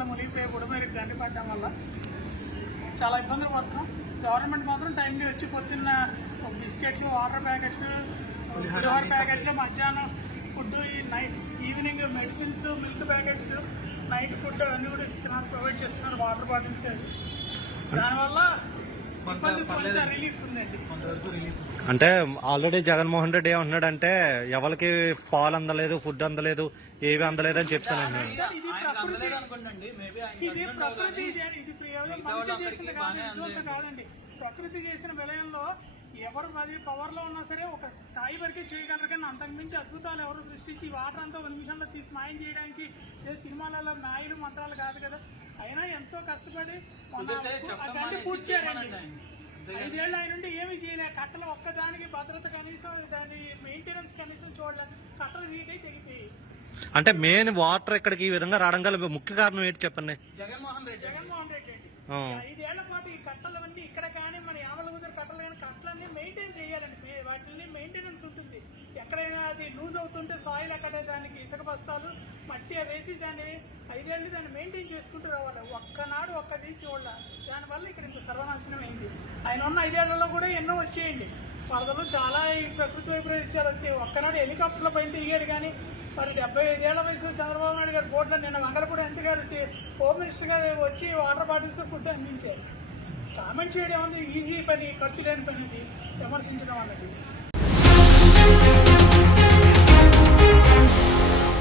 ఇలా మునిగిపోయి బుడమేరికి గండిపడడం వల్ల చాలా ఇబ్బందులు పడుతున్నాం. గవర్నమెంట్ మాత్రం టైంకి వచ్చి పొద్దున్న బిస్కెట్లు, వాటర్ ప్యాకెట్స్, పులిహోర ప్యాకెట్లు, మధ్యాహ్నం food, night evening medicines, milk packets, night food అన్నీ కూడా ఇస్తున్నారు, ప్రొవైడ్ చేస్తున్నారు, వాటర్ బాటిల్స్. దానివల్ల కొంచెం రిలీఫ్ ఉందండి. అంటే ఆల్రెడీ జగన్మోహన్ రెడ్డి ఏమంటున్నాడంటే ఎవరికి పాలు అందలేదు, ఫుడ్ అందలేదు, ఏవి అందలేదు అని చెప్తాను. ఇది ప్రకృతి, ఇది మనిషి చేసిన కాదండి. ప్రకృతి చేసిన విలయంలో ఎవరు పవర్ లో ఉన్నా సరే ఒక స్థాయి వరకే చేయగలరు, కానీ అంతకుమించి అద్భుతాలు ఎవరు సృష్టించి వాటర్ అంతా 1 నిమిషంలో తీసి మాయం చేయడానికి సినిమాలలో మాయలు మంత్రాలు కాదు కదా. అయినా ఎంతో కష్టపడి పూర్తి చేయాలండి. 5 ఏళ్ళు ఆయన నుండి ఏమీ చేయలేదు. కట్టలు ఒక్కదానికి భద్రత కనీసం, దాని మెయింటెనెన్స్ కనీసం చూడలేదు. కట్టలు నీకై తెగిపోయి. అంటే మెయిన్ వాటర్ ఇక్కడికి ఈ విధంగా రావడం గల ముఖ్య కారణం ఏంటి చెప్పండి? జగన్మోహన్ రెడ్డి అండి. 5 ఏళ్ల పాటు ఈ కట్టలవన్నీ ఇక్కడ కానీ మన యామలగుదర కట్టలు కానీ కట్టలన్నీ మెయింటైన్ చేయాలండి. వాటిని మెయింటెనెన్స్ ఉంటుంది. ఎక్కడైనా అది లూజ్ అవుతుంటే సాయిల్ అక్కడ దానికి ఇసుక బస్తాలు మట్టి వేసి దాన్ని 5 ఏళ్ళు దాన్ని మెయింటైన్ చేసుకుంటూ రావాలి. ఒక్కనాడు ఒక్కది చూడాల. దానివల్ల ఇక్కడ ఇంత సర్వనాశనం అయింది. ఆయన ఉన్న 5 ఏళ్లలో కూడా ఎన్నో వచ్చేయండి వరదలు, చాలా ఈ ప్రకృతి వైపరీత్యాలు వచ్చాయి. ఒక్కనాడు హెలికాప్టర్ల పైన తిరిగాడు. కానీ మరి 75 ఏళ్ల వయసులో చంద్రబాబు నాయుడు గారు బోర్డులో నిన్న మంగళపూడి ఎంపీ గారు హోమ్ మినిస్టర్ గారు వచ్చి వాటర్ బాటిల్స్, ఫుడ్ అందించారు. కామెంట్ చేయడం అనేది ఈజీ పని, ఖర్చు లేని పని. ఇది విమర్శించడం అన్నది